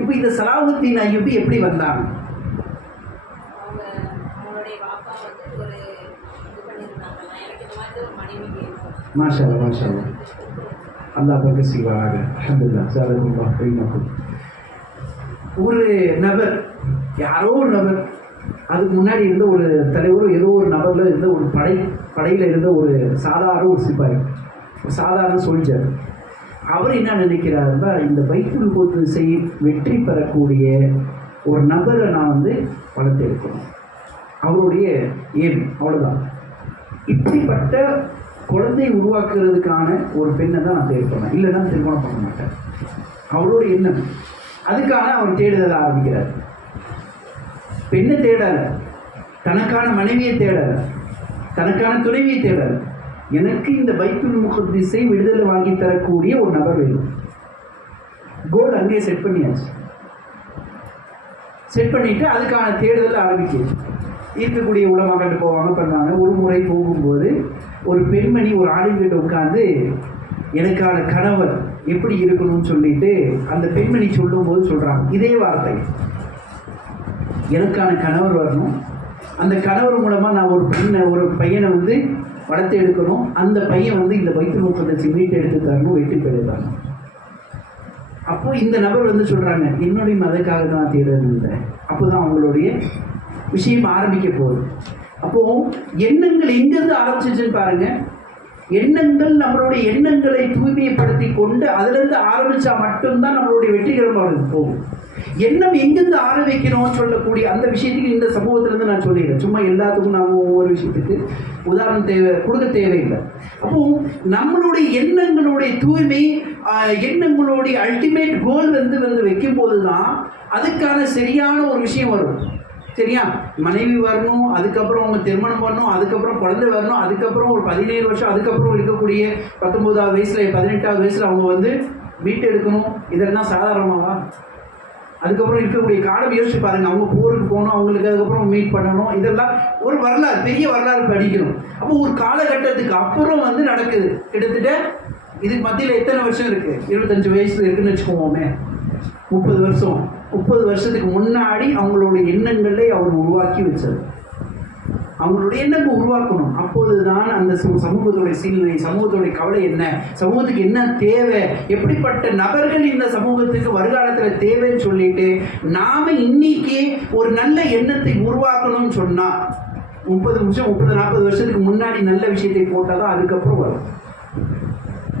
இப்போ இந்த சலாஹுத்தீன் அய்யூபி எப்படி வந்தாங்க? மாஷா அல்லாஹ், மாஷா அல்லாஹ், அல்லாஹ் பரக்கத் செய்வாராக. அல்ஹம்துலில்லாஹ். ஜஸாக்கல்லாஹு பைனக்கும். ஒரு நபர், யாரோ ஒரு நபர், அதுக்கு முன்னாடி இருந்த ஒரு தலைவர், ஏதோ ஒரு நபரில் இருந்த ஒரு படையில் இருந்த ஒரு சாதாரண ஒரு சிப்பாய், ஒரு சாதாரண சோல்ஜர். அவர் என்ன நினைக்கிறாருன்னா, இந்த பைத்துல் முகத்திஸை வெற்றி பெறக்கூடிய ஒரு நபரை நான் வந்து வளர்த்து எடுக்கணும். அவருடைய ஏம் அவ்வளோதான். இப்படிப்பட்ட குழந்தை உருவாக்குறதுக்கான ஒரு பெண்ணை தான் நான் தேர்ப்பேன், இல்லைன்னா திருமணம் பண்ண மாட்டேன். அவரோட எண்ணம். அதுக்கான அவர் தேடுதல் ஆரம்பிக்கிறார். பெண்ணை தேடலை, தனக்கான மனைவியை தேடலை, தனக்கான துணைவியை தேடலை. எனக்கு இந்த பைத்துல் முகத்திஸை விடுதலை வாங்கி தரக்கூடிய ஒரு நபர் வேணும். கோல் அங்கேயே செட் பண்ணியாச்சு. செட் பண்ணிட்டு அதுக்கான தேடுதல் ஆரம்பிக்குது. இருக்கக்கூடிய உலமாக்கிட்டு போவாங்க, பண்ணுவாங்க. ஒரு முறை போகும்போது ஒரு பெண்மணி ஒரு ஆளுங்கிட்ட உட்காந்து எனக்கான கணவர் எப்படி இருக்கணும்னு சொல்லிட்டு அந்த பெண்மணி சொல்லும்போது சொல்கிறாங்க இதே வார்த்தை, எனக்கான கணவர் வரணும், அந்த கணவர் மூலமாக நான் ஒரு பையனை வந்து வளர்த்து எடுக்கணும், அந்த பையன் வந்து இந்த பைத்துல் முகத்திஸை மீட்டு எடுத்து தரணும், வெற்றி பெறுதாங்க. அப்போ இந்த நபர் வந்து சொல்கிறாங்க, என்னுடைய மதக்காக தான் தேடுறது இல்லை. அப்போ தான் அவங்களுடைய விஷயம் ஆரம்பிக்க போகுது. அப்போது எண்ணங்கள் எங்கேருந்து ஆரம்பிச்சிச்சுன்னு பாருங்கள். எண்ணங்கள், நம்மளுடைய எண்ணங்களை தூய்மைப்படுத்தி கொண்டு அதிலிருந்து ஆரம்பித்தா மட்டும்தான் நம்மளுடைய வெற்றிகரமாக போகும். எண்ணம் எங்கேருந்து ஆரம்பிக்கணும்னு சொல்லக்கூடிய அந்த விஷயத்துக்கு இந்த சமூகத்திலேருந்து நான் சொல்லிடுறேன். சும்மா எல்லாத்துக்கும் நாம் ஒவ்வொரு விஷயத்துக்கு உதாரணம் கொடுக்க தேவையில்லை. அப்போது நம்மளுடைய எண்ணங்களுடைய தூய்மை, எண்ணங்களுடைய அல்டிமேட் கோல் வந்து வைக்கும்போது தான் அதுக்கான சரியான ஒரு விஷயம் வரும். சரியா? மனைவி வரணும், அதுக்கப்புறம் அவங்க திருமணம் பண்ணணும், அதுக்கப்புறம் குழந்தை வரணும், அதுக்கப்புறம் ஒரு 17 வருஷம், அதுக்கப்புறம் இருக்கக்கூடிய 19வது வயசில் 18வது வயசில் அவங்க வந்து மீட்டு எடுக்கணும். இதெல்லாம் சாதாரணமாவா? அதுக்கப்புறம் இருக்கக்கூடிய காலம் யோசிச்சு பாருங்கள். அவங்க போருக்கு போகணும், அவங்களுக்கு அதுக்கப்புறம் மீட் பண்ணணும். இதெல்லாம் ஒரு வரலாறு, பெரிய வரலாறு படிக்கணும். அப்போ ஒரு காலகட்டத்துக்கு அப்புறம் வந்து நடக்குது. கிட்டத்தட்ட இதுக்கு மத்தியில் எத்தனை வருஷம் இருக்குது? 25 வயசு இருக்குதுன்னு வச்சுக்கோமே. 30 வருஷம், 30 வருஷத்துக்கு முன்னாடி அவங்களுடைய எண்ணங்களை அவர் உருவாக்கி வச்சது. அவங்களுடைய எண்ணங்கள் உருவாக்கணும். அப்போது தான் அந்த சமூகத்துடைய சீழ்நிலை, சமூகத்துடைய கவலை என்ன, சமூகத்துக்கு என்ன தேவை, எப்படிப்பட்ட நபர்கள் இந்த சமூகத்துக்கு வருகாலத்தில் தேவைன்னு சொல்லிட்டு நாம இன்னைக்கு ஒரு நல்ல எண்ணத்தை உருவாக்கணும்னு சொன்னால் 30 நிமிஷம் 30-40 வருஷத்துக்கு முன்னாடி நல்ல விஷயத்தை போட்டால் தான் அதுக்கப்புறம் வரும்.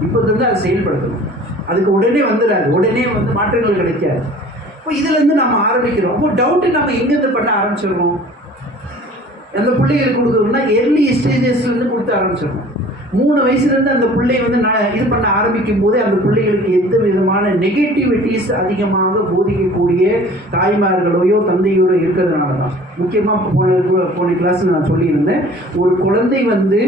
இப்போ வந்து அதை செயல்படுத்தணும். அதுக்கு உடனே வந்துடாது, உடனே வந்து மாற்றங்கள் கிடைக்காது. இப்போ இதுலேருந்து நம்ம ஆரம்பிக்கிறோம். அப்போ டவுட்டு நம்ம எங்கேருந்து பண்ண ஆரம்பிச்சிடுறோம்? அந்த பிள்ளைகளுக்கு கொடுக்குறோம்னா எர்லி ஸ்டேஜஸ்லேருந்து கொடுத்து ஆரம்பிச்சிடணும். 3 வயசுலேருந்து அந்த பிள்ளை வந்து இது பண்ண ஆரம்பிக்கும் போது அந்த பிள்ளைகளுக்கு எந்த விதமான நெகட்டிவிட்டிஸ் அதிகமாக போதிக்கக்கூடிய தாய்மார்களையோ தந்தையோடோ இருக்கிறதுனால தான். முக்கியமாக போன கிளாஸ் நான் சொல்லியிருந்தேன், ஒரு குழந்தை வந்து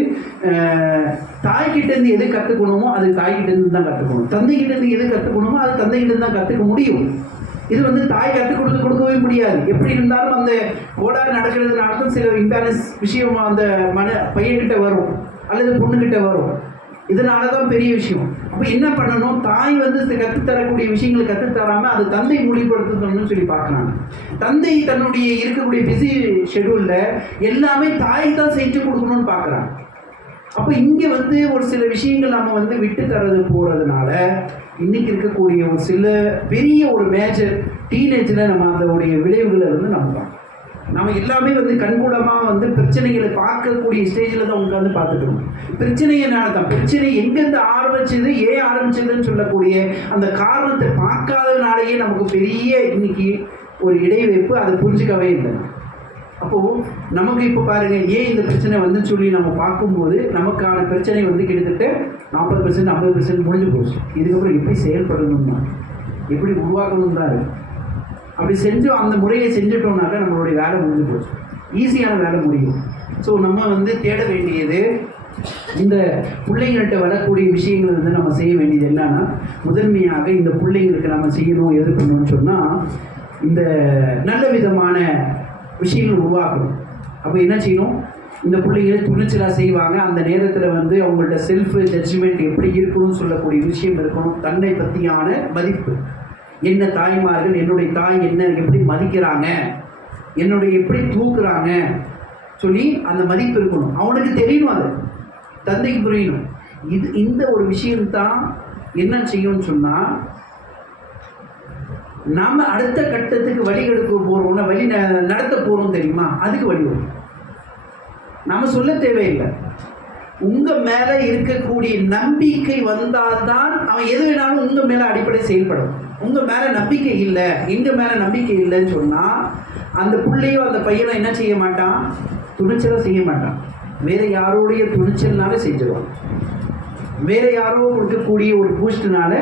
தாய்கிட்டேருந்து எது கற்றுக்கணுமோ அது தாய்கிட்டேருந்து தான் கற்றுக்கணும், தந்தைகிட்டேருந்து எது கற்றுக்கணுமோ அது தந்தைகிட்டேருந்து தான் கற்றுக்க முடியும். இது வந்து தாய் கற்றுக் கொடுக்கவே முடியாது. எப்படி இருந்தாலும் அந்த கோளாறு நடக்கிறதுனால தான் சில இம்பேலன்ஸ் விஷயம் அந்த பையன்கிட்ட வரும் அல்லது பொண்ணுக்கிட்ட வரும். இதனால தான் பெரிய விஷயம். அப்போ என்ன பண்ணணும்? தாய் வந்து கற்றுத்தரக்கூடிய விஷயங்களை கற்றுத்தராமல் அது தந்தை மொழிப்படுத்தணும்னு சொல்லி பார்க்குறாங்க. தந்தை தன்னுடைய இருக்கக்கூடிய பிஸி ஷெடியூலில் எல்லாமே தாய் தான் செஞ்சு கொடுக்கணும்னு பார்க்குறாங்க. அப்போ இங்கே வந்து ஒரு சில விஷயங்கள் நம்ம வந்து விட்டு தரது போகிறதுனால இன்றைக்கி இருக்கக்கூடிய ஒரு சில பெரிய ஒரு மேஜர் டீனேஜில் நம்ம அதோடைய விளைவுகளை வந்து நம்ம எல்லாமே வந்து கண்கூடமாக வந்து பிரச்சனைகளை பார்க்கக்கூடிய ஸ்டேஜில் தான் உட்காந்து பார்த்துக்கணும். பிரச்சனையினால தான், பிரச்சனை எங்கேருந்து ஆரம்பிச்சது, ஏன் ஆரம்பிச்சதுன்னு சொல்லக்கூடிய அந்த காரணத்தை பார்க்காததுனாலேயே நமக்கு பெரிய இன்னைக்கு ஒரு இடைவைப்பு, அதை புரிஞ்சுக்கவே இல்லை. அப்போது நமக்கு இப்போ பாருங்கள், ஏன் இந்த பிரச்சனை வந்து சொல்லி நம்ம பார்க்கும்போது நமக்கான பிரச்சனை வந்து கிட்டத்தட்ட 40% 50% முடிஞ்சு போச்சு. இதுக்கப்புறம் எப்படி செயல்படணும்னா, எப்படி உருவாக்கணும் தான் இருக்குது. அப்படி செஞ்சோம், அந்த முறையை செஞ்சுட்டோம்னாக்கா நம்மளுடைய வேலை முடிஞ்சு போச்சு, ஈஸியான வேலை முடியும். ஸோ நம்ம வந்து தேட வேண்டியது, இந்த பிள்ளைங்கள்ட்ட வரக்கூடிய விஷயங்கள் வந்து நம்ம செய்ய வேண்டியது என்னன்னா, முதன்மையாக இந்த பிள்ளைங்களுக்கு நம்ம செய்யணும் எது பண்ணணும்னு சொன்னால் இந்த நல்ல விதமான விஷயங்கள் உருவாக்கணும். அப்போ என்ன செய்யணும்? இந்த பிள்ளைங்களை துணிச்சலாக செய்வாங்க. அந்த நேரத்தில் வந்து அவங்கள்ட்ட செல்ஃப் ஜட்ஜ்மெண்ட் எப்படி இருக்கணும்னு சொல்லக்கூடிய விஷயம் இருக்கணும். தன்னை பற்றியான மதிப்பு, என்ன தாய்மார்கள் என்னுடைய தாய் என்ன எப்படி மதிக்கிறாங்க, என்னுடைய எப்படி தூக்குறாங்க சொல்லி அந்த மதிப்பு இருக்கணும். அவனுக்கு தெரியணும், அது தந்தைக்கு புரியணும். இந்த ஒரு விஷயம்தான் என்ன செய்யும்னு சொன்னால், நாம் அடுத்த கட்டத்துக்கு வழி எடுக்க போகிறோம்னா வழி நடத்த போகிறோம் தெரியுமா, அதுக்கு வழி வரும். நாம் சொல்ல தேவையில்லை. உங்கள் மேலே இருக்கக்கூடிய நம்பிக்கை வந்தால்தான் அவன் எது வேணாலும் உங்கள் மேலே அடிப்படை செயல்படும். உங்கள் மேலே நம்பிக்கை இல்லை, எங்கள் மேலே நம்பிக்கை இல்லைன்னு சொன்னால் அந்த பிள்ளையோ அந்த பையனோ என்ன செய்ய மாட்டான், துணிச்சலாக செய்ய மாட்டான். வேறு யாரோடைய துணிச்சல்னால செஞ்சிருவான், வேறு யாரோ கொடுக்கக்கூடிய ஒரு பூஸ்ட்னால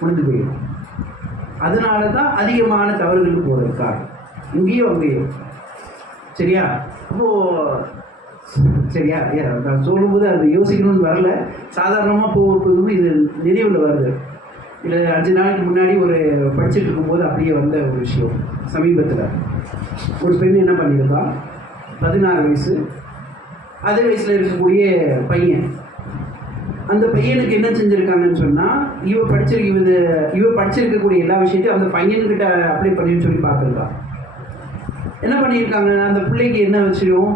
முடிந்து போயிடும். அதனால தான் அதிகமான தவறுகளுக்கு போகிறது காரணம், இங்கேயோ அங்கேயோ. சரியா? அப்போது சரியா, நான் சொல்லும்போது அது யோசிக்கணும்னு வரல, சாதாரணமாக போகும்போது இது நினைவில் வருது. இல்லை 5 நாளைக்கு முன்னாடி ஒரு படிச்சுட்டு இருக்கும்போது அப்படியே வந்த ஒரு விஷயம். சமீபத்தில் ஒரு பெண் என்ன பண்ணியிருக்கா, 16 வயசு, அதே வயசில் இருக்கக்கூடிய பையன். அந்த பையனுக்கு என்ன செஞ்சுருக்காங்கன்னு சொன்னால், இவ படிச்சிருக்கக்கூடிய எல்லா விஷயத்தையும் அந்த பையன்கிட்ட அப்ளை பண்ணின்னு சொல்லி பார்த்துருக்கா. என்ன பண்ணியிருக்காங்க, அந்த பிள்ளைக்கு என்ன விஷயம்,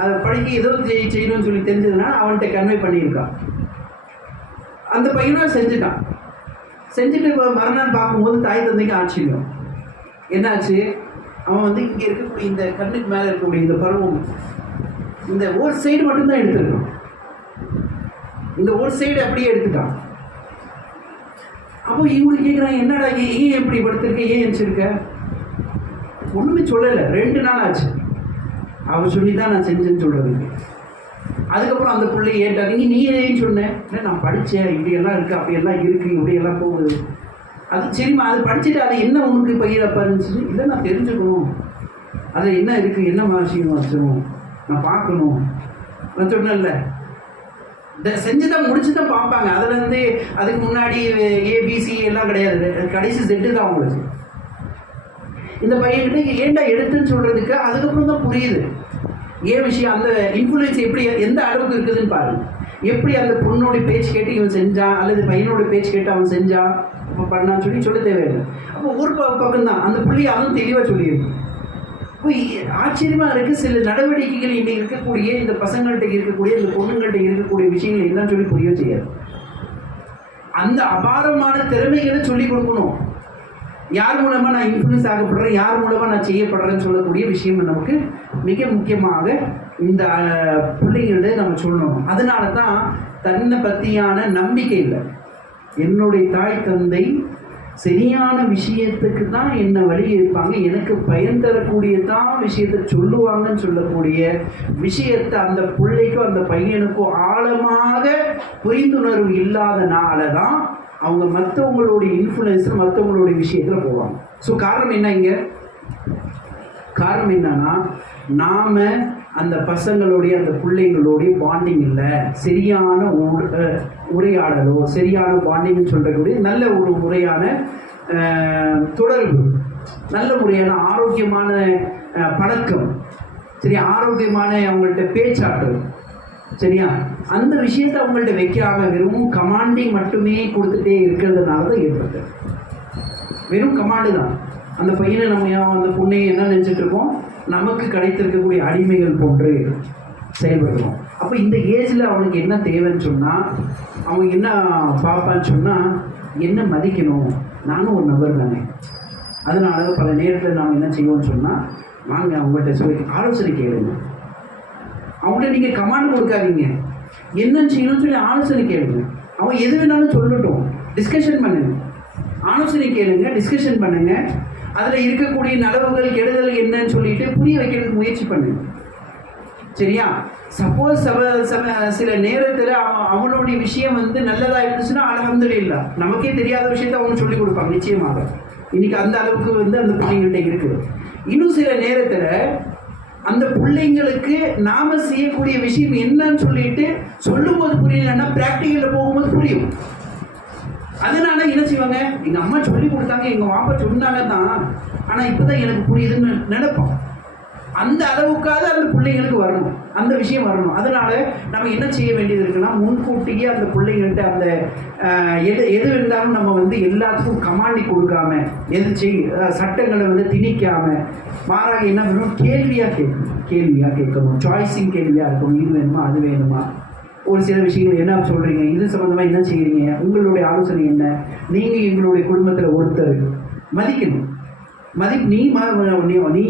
அதை படிக்க ஏதோ செய்யணும்னு சொல்லி தெரிஞ்சதுன்னா அவன்கிட்ட கன்வே பண்ணியிருக்கான். அந்த பையனும் செஞ்சுட்டான். செஞ்சுட்டு இப்போ மறுநாள் பார்க்கும்போது தாய் தந்தைக்கு ஆச்சரியம். என்னாச்சு, அவன் வந்து இங்கே இருக்கக்கூடிய இந்த கண்ணுக்கு மேலே இருக்கக்கூடிய இந்த பருவம், இந்த ஒரு சைடு மட்டும்தான் எடுத்துருக்கான். இந்த ஒரு சைடு அப்படியே எடுத்துட்டான். அப்போ இவங்க கேட்குறாங்க, என்னடா ஏன் எப்படி படுத்திருக்க, ஏன் எழுச்சிருக்க? ஒன்றுமே சொல்லலை. 2 நாள் ஆச்சு அவன் சொல்லி தான் நான் செஞ்சேன்னு சொல்கிறதுக்கு. அதுக்கப்புறம் அந்த பிள்ளை ஏட்டாங்க, நீ ஏன்னு சொன்னேன். இல்லை நான் படித்தேன், இப்படியெல்லாம் இருக்குது, அப்படியெல்லாம் இருக்குது, இப்படியெல்லாம் போகுது. அது சரிம்மா, அது படிச்சுட்டு அது என்ன உனக்கு பையப்பா இருந்துச்சு? இல்லை நான் தெரிஞ்சுக்கணும், அதில் என்ன இருக்குது, என்ன விஷயம் வச்சோம், நான் பார்க்கணும். நான் சொன்னேன்ல, செஞ்சு தான் முடிச்சு தான் பார்ப்பாங்க. அதுலேருந்து அதுக்கு முன்னாடி ஏபிசி எல்லாம் கிடையாது, கடைசி செட்டு தான் அவங்களுக்கு. இந்த பையன்கிட்ட ஏன்டா எடுத்துன்னு சொல்கிறதுக்கு அதுக்கப்புறம் தான் புரியுது ஏன் விஷயம். அந்த இன்ஃப்ளூயன்ஸ் எப்படி எந்த அளவுக்கு இருக்குதுன்னு பாருங்க. எப்படி அந்த பொண்ணோட பேச்சு கேட்டு இவன் செஞ்சான், அல்லது பையனோட பேச்சு கேட்டு அவன் செஞ்சான் பண்ணான்னு சொல்லி சொல்ல தேவையில்லை. அப்போ ஒரு பக்கம் தான் அந்த புள்ளி அதுவும் தெளிவாக சொல்லியிருக்கு. இப்போ ஆச்சரியமாக இருக்குது, சில நடவடிக்கைகள் இன்னைக்கு இருக்கக்கூடிய இந்த பசங்கள்கிட்ட இருக்கக்கூடிய இந்த பொண்ணுங்கள்கிட்ட இருக்கக்கூடிய விஷயங்கள் என்னன்னு சொல்லி புரிய செய்யாது. அந்த அபாரமான திறமைகளை சொல்லிக் கொடுக்கணும். யார் மூலமாக நான் இன்ஃப்ளூயன்ஸ் ஆகப்படுறேன், யார் மூலமாக நான் செய்யப்படுறேன்னு சொல்லக்கூடிய விஷயம் நமக்கு மிக முக்கியமாக இந்த பிள்ளைங்கள நம்ம சொல்லணும். அதனால தான் தன்னை பற்றியான நம்பிக்கை இல்லை. என்னுடைய தாய் தந்தை சரியான விஷயத்துக்கு தான் என்னை வழி இருப்பாங்க, எனக்கு பயன் தரக்கூடிய தான் விஷயத்தை சொல்லுவாங்கன்னு சொல்லக்கூடிய விஷயத்தை அந்த பிள்ளைக்கோ அந்த பையனுக்கோ ஆழமாக புரிந்துணர்வு இல்லாதனால தான் அவங்க மற்றவங்களுடைய இன்ஃப்ளூயன்ஸில் மற்றவங்களுடைய விஷயத்தில் போவாங்க. ஸோ காரணம் என்ன, இங்கே காரணம் என்னன்னா, நாம் அந்த பசங்களுடைய அந்த பிள்ளைங்களுடைய பாண்டிங் இல்லை, சரியான உரையாடலோ சரியான பாண்டிங்னு சொல்கிறக்கூடிய நல்ல ஒரு முறையான தொடர்பு, நல்ல முறையான ஆரோக்கியமான பழக்கம், சரி, ஆரோக்கியமான அவங்கள்ட்ட பேச்சாற்றல், சரியா, அந்த விஷயத்தை அவங்கள்ட்ட வைக்காம வெறும் கமாண்டிங் மட்டுமே கொடுத்துட்டே இருக்கிறதுனால தான் ஏற்படுது. வெறும் கமாண்டு தான். அந்த பையனை நம்ம அந்த பொண்ணையை என்ன நினச்சிட்டு இருக்கோம், நமக்கு கிடைத்திருக்கக்கூடிய அடிமைகள் போன்று செயல்படுறோம். அப்போ இந்த ஏஜில் அவனுக்கு என்ன தேவைன்னு சொன்னால், அவன் என்ன பார்ப்பான்னு சொன்னால், என்ன மதிக்கணும், நானும் ஒரு நபர் தானே. அதனால பல நேரத்தில் நாம் என்ன செய்வோம்னு சொன்னால், வாங்க அவங்கள்ட்ட சொல்லி ஆலோசனை கேளுங்க. அவங்கள்ட்ட நீங்கள் கமாண்ட் கொடுக்காதீங்க, என்ன செய்யணும்னு சொல்லி ஆலோசனை கேளுங்க. அவன் எது வேணாலும் சொல்லட்டும், டிஸ்கஷன் பண்ணுங்க, ஆலோசனை கேளுங்க, டிஸ்கஷன் பண்ணுங்க. அதில் இருக்கக்கூடிய நலவுகள் கெடுதல் என்னன்னு சொல்லிட்டு புரிய வைக்கிறதுக்கு முயற்சி பண்ணுங்க. சரியா? சப்போஸ் சில நேரத்தில் அவனுடைய விஷயம் நல்லதாக இருந்துச்சுன்னா அல்ஹம்துலில்லாஹ், நமக்கே தெரியாத விஷயத்த அவங்க சொல்லிக் கொடுப்பாங்க நிச்சயமாக. இன்னைக்கு அந்த அளவுக்கு அந்த பிள்ளைங்கள்ட்ட இருக்குது. இன்னும் சில நேரத்தில் அந்த பிள்ளைங்களுக்கு நாம செய்யக்கூடிய விஷயம் என்னன்னு சொல்லிட்டு சொல்லும்போது புரியலன்னா பிராக்டிக்கலில் போகும்போது புரியும். அதனால என்ன செய்வாங்க, எங்கள் அம்மா சொல்லி கொடுத்தாங்க, எங்கள் வாப்பா சொன்னாங்க தான், ஆனால் இப்போ தான் எனக்கு புரியுதுன்னு நினைப்போம். அந்த அளவுக்காவது அந்த பிள்ளைங்களுக்கு வரணும், அந்த விஷயம் வரணும். அதனால நம்ம என்ன செய்ய வேண்டியது இருக்குன்னா, முன்கூட்டியே அந்த பிள்ளைங்கள்ட்ட அந்த எது இருந்தாலும் நம்ம வந்து எல்லாத்துக்கும் கமாண்டி கொடுக்காம, சட்டங்களை வந்து திணிக்காம, மாறாக என்ன பண்ணணும், கேள்வியாக கேட்கணும், சாய்ஸிங் கேள்வியாக இருக்கணும். இது வேணுமா, அது வேணுமா, ஒரு சில விஷயங்கள் என்ன சொல்கிறீங்க, இது சம்மந்தமாக என்ன செய்கிறீங்க, உங்களுடைய ஆலோசனை என்ன, நீங்கள் எங்களுடைய குடும்பத்தில் ஒருத்தர் மதிக்கணும். நீ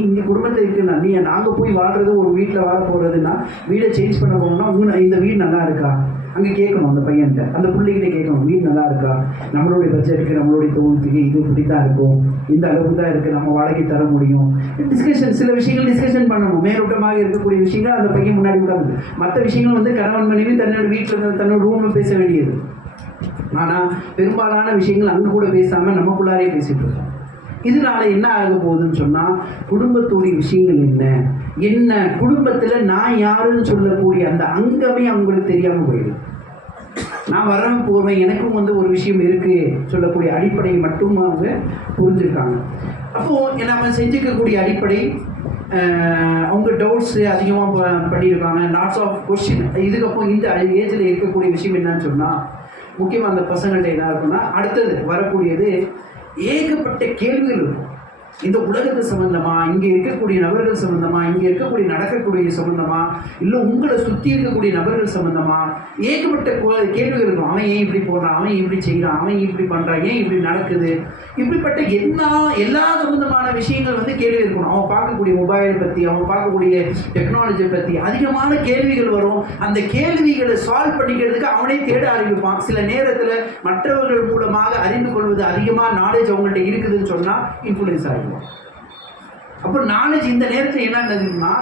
இங்கே குடும்பத்தில் இருக்குன்னா, நாங்கள் போய் வாழ்றது, ஒரு வீட்டில் வாழ போகிறதுன்னா, வீடை சேஞ்ச் பண்ண போகணும்னா, இந்த வீடு நல்லா இருக்கா அங்கே கேட்கணும், அந்த பையன்கிட்ட, அந்த பிள்ளைகிட்ட கேட்கணும், வீடு நல்லா இருக்கா, நம்மளுடைய பட்ஜெட்டுக்கு, நம்மளுடைய தொகுதிக்கு இது இப்படி தான் இருக்கும், இந்த அளவுக்கு தான் இருக்குது, நம்ம வாடகை தர முடியும். டிஸ்கஷன், சில விஷயங்கள் டிஸ்கஷன் பண்ணணும். மேலோட்டமாக இருக்கக்கூடிய விஷயங்கள் அந்த பையன் முன்னாடி உட்காந்து, மற்ற விஷயங்கள் வந்து கணவன் மனைவி தன்னோட வீட்டில் தன்னோட ரூமில் பேச வேண்டியது. ஆனால் பெரும்பாலான விஷயங்கள் அங்கே கூட பேசாமல் நமக்குள்ளாரே பேசிட்டு இருக்கோம். இதனால என்ன ஆக போகுதுன்னு சொன்னால், குடும்பத்துடைய விஷயங்கள் என்ன குடும்பத்தில் நான் யாருன்னு சொல்லக்கூடிய அந்த அங்கமே அவங்களுக்கு தெரியாமல் போயிடுது. நான் வரேன் போவேன், எனக்கும் வந்து ஒரு விஷயம் இருக்குது சொல்லக்கூடிய அடிப்படையை மட்டும் அவங்க புரிஞ்சுருக்காங்க. அப்போது நம்ம செஞ்சுக்கக்கூடிய அடிப்படை, அவங்க டவுட்ஸு அதிகமாக பண்ணியிருக்காங்க, லாட்ஸ் ஆஃப் கொஸ்டின். இதுக்கப்புறம் இந்த ஏஜில் இருக்கக்கூடிய விஷயம் என்னன்னு சொன்னால், முக்கியமாக அந்த பசங்கள்கிட்ட என்ன இருக்குன்னா, அடுத்தது வரக்கூடியது ஏகப்பட்ட கேள்விகள் இருக்கும். இந்த உலகத்து சம்பந்தமா, இங்கே இருக்கக்கூடிய நபர்கள் சம்பந்தமா, இங்கே இருக்கக்கூடிய நடக்கக்கூடிய சம்பந்தமா, இல்லை உங்களை சுற்றி இருக்கக்கூடிய நபர்கள் சம்பந்தமா ஏகப்பட்ட கேள்விகள் இருக்கும். அவன் ஏன் இப்படி போடுறான், அவன் இப்படி செய்கிறான், அவன் இப்படி பண்ணுறான், ஏன் இப்படி நடக்குது, இப்படிப்பட்ட எல்லா சம்பந்தமான விஷயங்கள் வந்து கேள்வி இருக்கணும். அவன் பார்க்கக்கூடிய மொபைலை பற்றி, அவன் பார்க்கக்கூடிய டெக்னாலஜியை பற்றி அதிகமான கேள்விகள் வரும். அந்த கேள்விகளை சால்வ் பண்ணிக்கிறதுக்கு அவனே தேட ஆரம்பிப்பான். சில நேரத்தில் மற்றவர்கள் மூலமாக அறிந்து கொள்வது, அதிகமாக நாலேஜ் அவங்கள்ட்ட இருக்குதுன்னு சொன்னால் இன்ஃப்ளூயன்ஸ் ஆகிடும். அப்போ நாலேஜ் இந்த நேரத்தில் என்ன நடக்குதுன்னா,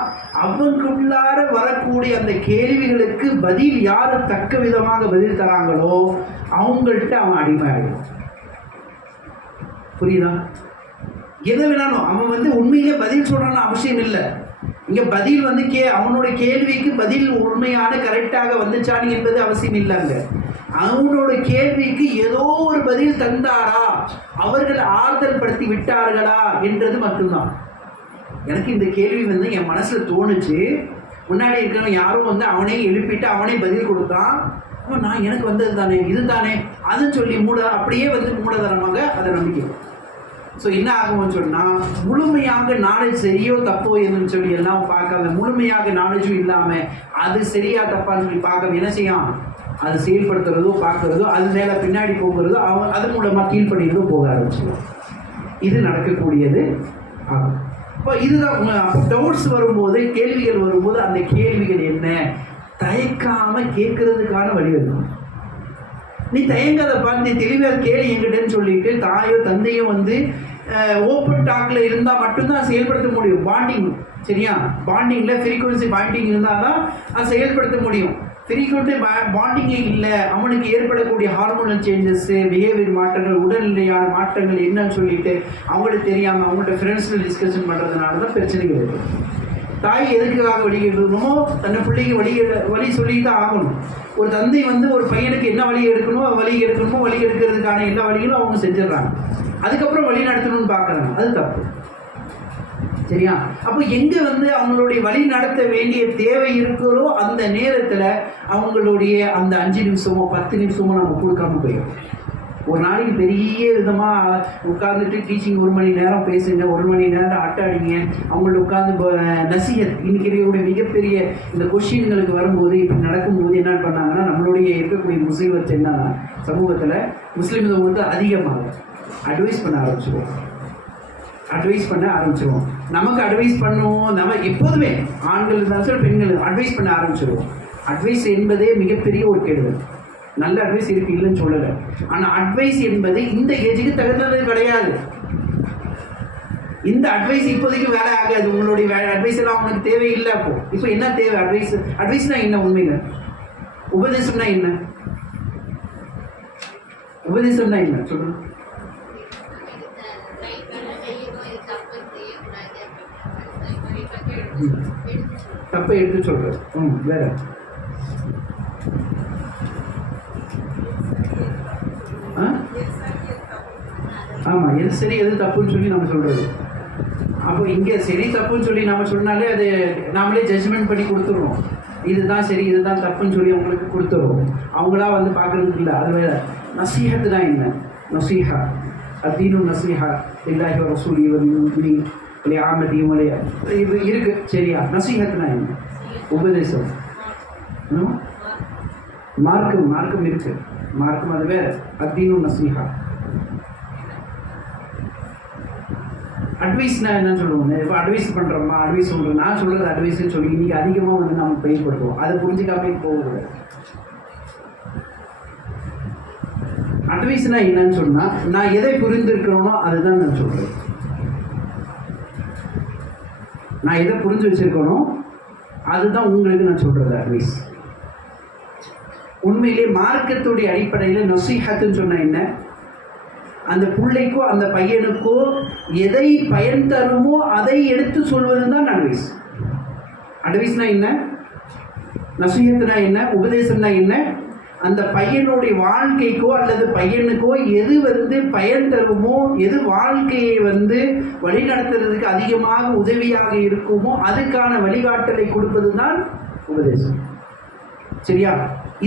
அவங்களுக்குள்ளார வரக்கூடிய அந்த கேள்விகளுக்கு பதில் யாரு தக்க விதமாக பதில் தராங்களோ அவங்கள்ட்ட அவன் அடிமையாகிடும். புரியுதா? எதை வேணாலும் அவன் வந்து உண்மையிலே பதில் சொல்றான்னு அவசியம் இல்லை. இங்க பதில் வந்து அவனோட கேள்விக்கு பதில் உண்மையான கரெக்டாக வந்துச்சான்னு என்பது அவசியம் இல்லைங்க. அவனோட கேள்விக்கு ஏதோ ஒரு பதில் தந்தாரா, அவர்கள் ஆறுதல் படுத்தி விட்டார்களா என்றது மட்டும்தான். எனக்கு இந்த கேள்வி வந்து என் மனசுல தோணுச்சு, முன்னாடி இருக்கிறவன் யாரும் வந்து அவனே எழுப்பிட்டு அவனே பதில் கொடுத்தான், நான் எனக்கு வந்தது தானே, இது தானே, அதுன்னு சொல்லி அப்படியே வந்து மூடதனமாக அதை நம்பிக்கை. ஸோ என்ன ஆகும்னு சொன்னால், முழுமையாக நாலேஜ் சரியோ தப்போ என்னன்னு சொல்லி எல்லாம் பார்க்காம, முழுமையாக நாலேஜும் இல்லாமல் அது சரியா தப்பான்னு சொல்லி பார்க்காம என்ன செய்யும், அது செயல்படுத்துறதோ பார்க்கறதோ, அது மேலே பின்னாடி போகிறதோ, அது மூலமாக கீழ்படிறதோ போக ஆரம்பிச்சிடும். இது நடக்கக்கூடியது ஆகும். இப்போ இதுதான். அப்போ டவுட்ஸ் வரும்போது, கேள்விகள் வரும்போது, அந்த கேள்விகள் என்ன தயக்காம கேட்கறதுக்கான வழிவகுக்கும். நீ தயங்காதப்பா, நீ தெளிவாக கேள்வி என்கிட்டன்னு சொல்லிட்டு தாயோ தந்தையோ வந்து ஓப்பன் டாக்ல இருந்தால் மட்டும்தான் செயல்படுத்த முடியும். பாண்டிங், சரியா? பாண்டிங்கில் ஃப்ரீக்வன்சி பாண்டிங் இருந்தால் தான் அது செயல்படுத்த முடியும். ஃப்ரீக்வன்சி பாண்டிங்கே இல்லை, அவனுக்கு ஏற்படக்கூடிய ஹார்மோனல் சேஞ்சஸ், பிஹேவியர் மாற்றங்கள், உடல்நிலையான மாற்றங்கள் என்னன்னு சொல்லிட்டு அவங்களுக்கு தெரியாமல் அவங்கள்ட்ட ஃப்ரெண்ட்ஸில் டிஸ்கஷன் பண்ணுறதுனால தான் பிரச்சனைகள் இருக்குது. தாய் எதுக்காக வழிகெடுக்கணுமோ தன்னை பிள்ளைக்கு வழி சொல்லி தான் ஆகணும். ஒரு தந்தை வந்து ஒரு பையனுக்கு என்ன வழி எடுக்கணுமோ வழி எடுக்கிறதுக்கான எல்லா வழிகளும் அவங்க செஞ்சிடறாங்க. அதுக்கப்புறம் வழி நடத்தணும்னு பார்க்குறாங்க, அது தப்பு. சரியா? அப்போ எங்கே வந்து அவங்களுடைய வழி நடத்த வேண்டிய தேவை இருக்கிறோ அந்த நேரத்தில் அவங்களுடைய அந்த 5 நிமிஷமோ 10 நிமிஷமோ நம்ம கொடுக்காம போயிடும். ஒரு நாளைக்கு பெரிய விதமாக உட்காந்துட்டு டீச்சிங் 1 மணி நேரம் பேசுங்க, 1 மணி நேரம் அட்டாடிங்க, அவங்கள்ட்ட உட்காந்து நசிகத். இன்னைக்கு இருக்கக்கூடிய மிகப்பெரிய இந்த கொஸ்டின்களுக்கு வரும்போது, இப்படி நடக்கும்போது என்ன பண்ணாங்கன்னா, நம்மளுடைய இருக்கக்கூடிய முஸ்லீம்ஸ் என்னன்னா, சமூகத்தில் முஸ்லீம் வந்து அதிகமாக அட்வைஸ் பண்ண ஆரம்பிச்சிடுவோம். நமக்கு அட்வைஸ் பண்ணுவோம். நம்ம எப்போதுமே ஆண்கள் இருந்தாலும் சரி பெண்கள் அட்வைஸ் பண்ண ஆரம்பிச்சிடுவோம். அட்வைஸ் என்பதே மிகப்பெரிய ஒரு கெடுதல். நல்ல அட்வைஸ் இருக்கு, இல்லைன்னு சொல்லலை. ஆனால் அட்வைஸ் என்பது இந்த ஏஜுக்கு தகுந்தது கிடையாது. இந்த அட்வைஸ் இப்போதைக்கு வேலை ஆகாது. உங்களுடைய அட்வைஸ் எல்லாம் அவனுக்கு தேவையில்லை. இப்போ என்ன தேவை? அட்வைஸ்னா என்ன? உண்மைங்க உபதேசம்னா என்ன? சொல்லுங்க. தப்பை எடுத்து சொல்றது. வேற ஆமா, எது சரி எது தப்புன்னு சொல்லி நம்ம சொல்றது. அப்போ இங்கே சரி தப்புன்னு சொல்லி நம்ம சொன்னாலே அது நாமளே ஜட்ஜ்மெண்ட் பண்ணி கொடுத்துருவோம். இதுதான் சரி இதுதான் தப்புன்னு சொல்லி அவங்களுக்கு கொடுத்துருவோம். அவங்களா வந்து பார்க்குறதுக்கு இல்லை. அது வேற. நசீஹத்து தான் என்ன? நசீஹா அத்தீனு நசீஹா இல்லாஹி ரசூலி வலி ஆமதியும் இது இருக்கு. சரியா? நசீஹத்துனா என்ன? உபதேசம். மார்க்கம் இருக்கு. மார்க்கம் அது வேற. அத்தீனு நசீஹா. அட்வைஸ்னா என்னன்னு சொல்லுவோம். இப்போ அட்வைஸ் பண்ணுறோமா, அட்வைஸ் சொல்கிறோம். நான் சொல்கிறது அட்வைஸ்ன்னு சொல்லி இன்றைக்கி அதிகமாக வந்து நம்ம பயன்படுத்துவோம். அதை புரிஞ்சுக்காம போகக்கூடாது. அட்வைஸ்னா என்னன்னு சொன்னால், நான் எதை புரிந்திருக்கிறோனோ அதுதான் நான் சொல்கிறேன். நான் எதை புரிஞ்சு வச்சிருக்கணும் அதுதான் உங்களுக்கு நான் சொல்கிறது அட்வைஸ். உண்மையிலே மார்க்கத்துடைய அடிப்படையில் நசீஹத்துன்னு சொன்னால் என்ன? அந்த பிள்ளைக்கோ அந்த பையனுக்கோ எதை பயன் தருமோ அதை எடுத்து சொல்வது தான் அட்வைஸ். அட்வைஸ்னா என்ன? நசீஹத்துனா என்ன? உபதேசம்னா என்ன? அந்த பையனுடைய வாழ்க்கைக்கோ அல்லது பையனுக்கோ எது வந்து பயன் தருமோ, எது வாழ்க்கையை வந்து வழிநடத்துறதுக்கு அதிகமாக உதவியாக இருக்குமோ அதுக்கான வழிகாட்டலை கொடுப்பது தான் உபதேசம். சரியா?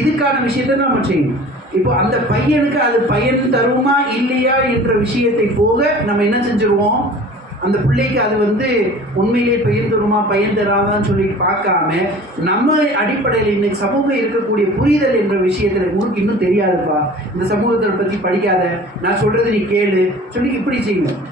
இதுக்கான விஷயத்தை நம்ம செய்யணும். இப்போ அந்த பையனுக்கு அது பயன் தருமா இல்லையா என்ற விஷயத்தை போக நம்ம என்ன செஞ்சிருவோம், அந்த பிள்ளைக்கு அது வந்து உண்மையிலே பயன் தருமா பயன் தராதான்னு சொல்லி பார்க்காம நம்ம அடிப்படையில் இன்னைக்கு சமூகம் இருக்கக்கூடிய புரிதல் என்ற விஷயத்தில் உனக்கு இன்னும் தெரியாதுப்பா, இந்த சமூகத்தை பற்றி படிக்காத, நான் சொல்றது நீ கேளு சொல்லி இப்படி செய்யணும்.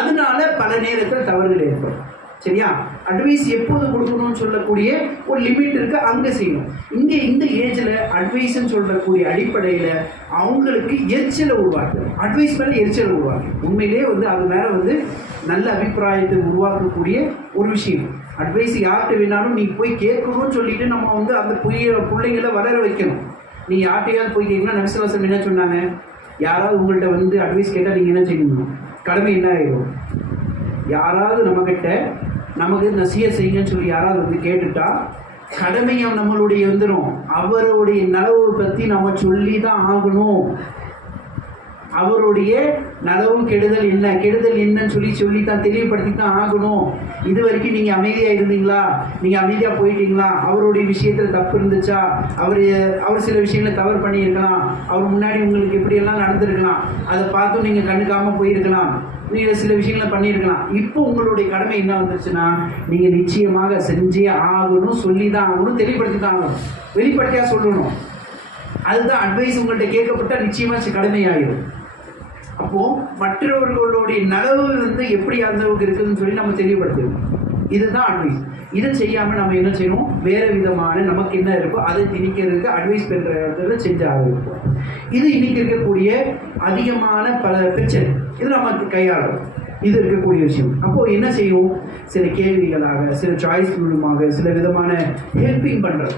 அதனால பல நேரத்தில் தவறுகள் ஏற்படும். சரியா? அட்வைஸ் எப்போது கொடுக்கணும்னு சொல்லக்கூடிய ஒரு லிமிட் இருக்கு, அங்கே செய்யணும். இங்கே இந்த ஏஜில் அட்வைஸ்ன்னு சொல்லக்கூடிய அடிப்படையில் அவங்களுக்கு எரிச்சலை உருவாக்குது. அட்வைஸ் மேலே எரிச்சலை உருவாக்குது. உண்மையிலே வந்து அது மேலே வந்து நல்ல அபிப்பிராயத்தை உருவாக்கக்கூடிய ஒரு விஷயம். அட்வைஸ் யார்கிட்ட வேணாலும் நீ போய் கேட்கணும்னு சொல்லிட்டு நம்ம வந்து அந்த பிள்ளைங்களை வளர வைக்கணும். நீ யார்கிட்டையாவது போய் கேட்கணும். நபி ஸல்லல்லாஹு அலைஹி வஸல்லம் என்ன சொன்னாங்க? யாராவது உங்கள்கிட்ட வந்து அட்வைஸ் கேட்டால் நீங்கள் என்ன செய்யணும்? கடமை என்ன ஆகிடும்? யாராவது நம்மக்கிட்ட நமக்கு நசீஹத் செய்யுங்கன்னு சொல்லி யாராவது வந்து கேட்டுட்டா கடமையை நம்மளுடைய வந்துடும். அவருடைய நலவை பற்றி நம்ம சொல்லி தான் ஆகணும். அவருடைய நலவு கெடுதல் என்னன்னு சொல்லி தான் தெளிவுபடுத்தி தான் ஆகணும். இது வரைக்கும் நீங்கள் அமைதியாக இருந்தீங்களா, நீங்கள் அமைதியாக போயிட்டீங்களா, அவருடைய விஷயத்தில் தப்பு இருந்துச்சா, அவர் சில விஷயங்களை தவறு பண்ணியிருக்கலாம், அவர் முன்னாடி உங்களுக்கு எப்படியெல்லாம் நடந்திருக்கலாம், அதை பார்த்தும் நீங்கள் கண்டுக்காமல் போயிருக்கலாம், நீங்கள் சில விஷயங்களை பண்ணியிருக்கலாம். இப்போ உங்களுடைய கடமை என்ன வந்துருச்சுன்னா, நீங்கள் நிச்சயமாக செஞ்சே ஆகணும், சொல்லி தான் ஆகணும், தெளிவுபடுத்தி தான் ஆகணும், வெளிப்படையாக சொல்லணும். அதுதான் அட்வைஸ். உங்கள்கிட்ட கேட்கப்பட்டால் நிச்சயமாக கடமையாகிடும். அப்போது மற்றவர்களுடைய நலவு வந்து எப்படி அந்த அளவுக்கு இருக்குதுன்னு சொல்லி நம்ம தெளிவுபடுத்தணும். இதுதான் அட்வைஸ். இதை செய்யாமல் நம்ம என்ன செய்யணும்? வேறு விதமான நமக்கு என்ன இருக்கோ அதை திணிக்கிறதுக்கு அட்வைஸ் பண்ணுற இடத்துல செஞ்சாக இருக்கும். இது இன்னைக்கு இருக்கக்கூடிய அதிகமான பல பிரச்சனை. இது நம்ம கையாளும். இது இருக்கக்கூடிய விஷயம். அப்போது என்ன செய்யும்? சில கேள்விகளாக, சில சாய்ஸ் மூலமாக, சில விதமான ஹெல்ப்பிங் பண்ணுறது.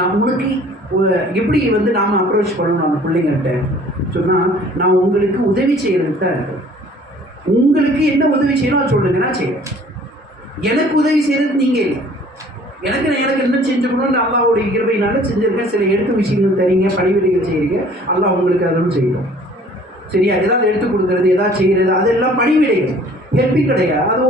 நம்மளுக்கு எப்படி வந்து நாம் அப்ரோச் பண்ணணும் அந்த பிள்ளைங்கள்ட்ட சொன்னால், நான் உங்களுக்கு உதவி செய்கிறதுக்கு தான் இருக்கேன். உங்களுக்கு என்ன உதவி செய்யணும் அதை சொல்லுங்க, நான் செய்கிறேன். எனக்கு உதவி செய்கிறது நீங்கள் இல்லை. எனக்கு என்ன செஞ்சுக்கணும்னு அல்லாஹ்வுடைய கிருபையினால செஞ்சுருக்கேன். சில எடுத்து விஷயங்கள் தரீங்க, பணிவிடைகள் செய்கிறீங்க, அல்லாஹ் உங்களுக்கு அதெல்லாம் செய்யணும். சரியா? ஏதாவது எடுத்து கொடுக்கறது, ஏதாவது செய்கிறது, அதெல்லாம் பணிவிடைகள், ஹெல்ப்பிங் கிடையாது. அது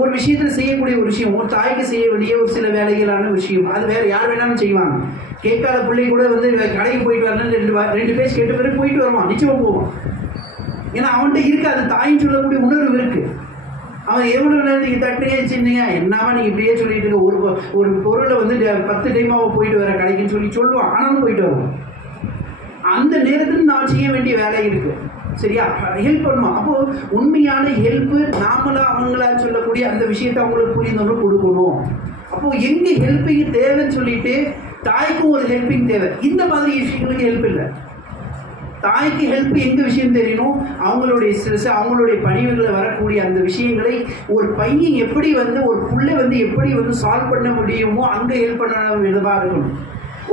ஒரு விஷயத்தில் செய்யக்கூடிய ஒரு விஷயம். ஒரு தாய்க்கு செய்ய வேண்டிய ஒரு சில வேலைகளான விஷயம். அது வேறு யார் வேணாலும் செய்வாங்க. கேட்காத பிள்ளை கூட வந்து கடைக்கு போயிட்டு வரணும்னு ரெண்டு பேர் கேட்ட பிறகு போயிட்டு வருவான், நிச்சயமாக போவான். ஏன்னா அவன்கிட்ட இருக்காது, தாயின்னு சொல்லக்கூடிய உணர்வு இருக்குது. அவன் எவ்வளோ நேரம் நீங்கள் தட்டையே சின்னீங்க, என்னவா நீங்கள் இப்படியே சொல்லிட்டு இருக்க, ஒரு பொருளை வந்து 10 டைமாவை போயிட்டு வர கடைக்குன்னு சொல்லுவான். ஆனாலும் போயிட்டு வருவான். அந்த நேரத்தில் நான் செய்ய வேண்டிய வேலை இருக்குது. சரியா? ஹெல்ப் பண்ணுவோம். அப்போது உண்மையான ஹெல்ப்பு நாமளா அவங்களா சொல்லக்கூடிய அந்த விஷயத்தை அவங்களுக்கு புரிந்தவங்க கொடுக்கணும். அப்போது எங்கே ஹெல்ப்பிங் தேவைன்னு சொல்லிட்டு தாய்க்கும் ஒரு ஹெல்ப்பிங் தேவை. இந்த மாதிரி விஷயங்களுக்கு ஹெல்ப் இல்லை. தாய்க்கு ஹெல்ப் எந்த விஷயம் தெரியணும், அவங்களுடைய ஸ்ட்ரெஸ், அவங்களுடைய பணிவுகளை வரக்கூடிய அந்த விஷயங்களை ஒரு பையன் எப்படி வந்து ஒரு பிள்ளை வந்து எப்படி வந்து சால்வ் பண்ண முடியுமோ அங்கே ஹெல்ப் பண்ண விதமாக இருக்கணும்.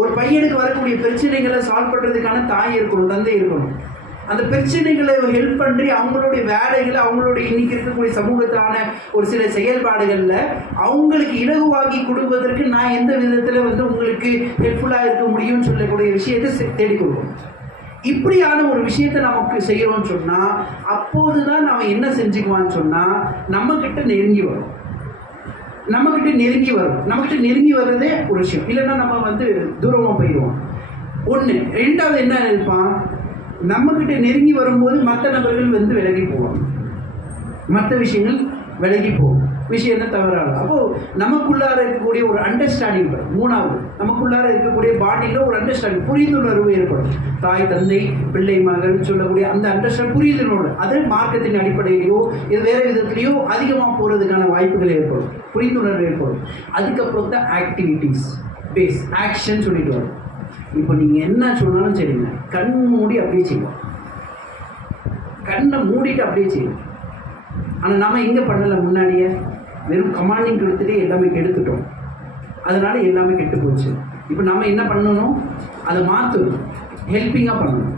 ஒரு பையனுக்கு வரக்கூடிய பிரச்சனைகளை சால்வ் பண்ணுறதுக்கான தாய் இருக்கணும், தந்தை இருக்கணும். அந்த பிரச்சனைகளை ஹெல்ப் பண்ணி அவங்களுடைய வேலைகளை, அவங்களுடைய இன்னைக்கு இருக்கக்கூடிய சமூகத்தான ஒரு சில செயல்பாடுகளில் அவங்களுக்கு இலகுவாக்கி கொடுப்பதற்கு நான் எந்த விதத்தில் வந்து உங்களுக்கு ஹெல்ப்ஃபுல்லாக இருக்க முடியும்னு சொல்லக்கூடிய விஷயத்தை தேடி கொடுக்கணும். இப்படியான ஒரு விஷயத்தை நமக்கு செய்யறோம்னு சொன்னா அப்போதுதான் நாம என்ன செஞ்சுக்குவான்னு சொன்னா நம்ம கிட்ட நெருங்கி வரும். நம்மகிட்ட நெருங்கி வர்றதே ஒரு விஷயம். இல்லைன்னா நம்ம வந்து தூரமா போயிடுவோம். ஒண்ணு. ரெண்டாவது என்ன இருப்பான், நம்ம கிட்ட நெருங்கி வரும்போது மற்ற நபர்கள் வந்து விலகி போவாங்க, மற்ற விஷயங்கள் விலகி போகும், விஷயம் என்ன தவறாக. அப்போ நமக்குள்ளார இருக்கக்கூடிய ஒரு அண்டர்ஸ்டாண்டிங். மூணாவது, நமக்குள்ளார இருக்கக்கூடிய பாண்டியில் ஒரு அண்டர்ஸ்டாண்டிங், புரிந்துணர்வு ஏற்படும். தாய் தந்தை பிள்ளை மகன் சொல்லக்கூடிய அந்த அண்டர்ஸ்டாண்ட் புரிந்துணர்வு, அது மார்க்கத்தின் அடிப்படையிலையோ இது வேற விதத்திலையோ அதிகமாக போகிறதுக்கான வாய்ப்புகள் ஏற்படும், புரிந்துணர்வு ஏற்படும். அதுக்கப்புறம் தான் ஆக்டிவிட்டிஸ் பேஸ் ஆக்ஷன் சொல்லிட்டு வரும். இப்போ நீங்கள் என்ன சொன்னாலும் சரிங்க, கண் மூடி அப்படியே செய்வோம், கண்ணை மூடிட்டு அப்படியே செய்வோம். ஆனால் நம்ம எங்கே பண்ணலை, முன்னாடியே வெறும் கமாண்டிங் கொடுத்துட்டு எல்லாமே கெடுத்துட்டோம். அதனால எல்லாமே கெட்டு போச்சு. இப்போ நம்ம என்ன பண்ணணும், அதை மாற்றணும், ஹெல்ப்பிங்காக பண்ணணும்.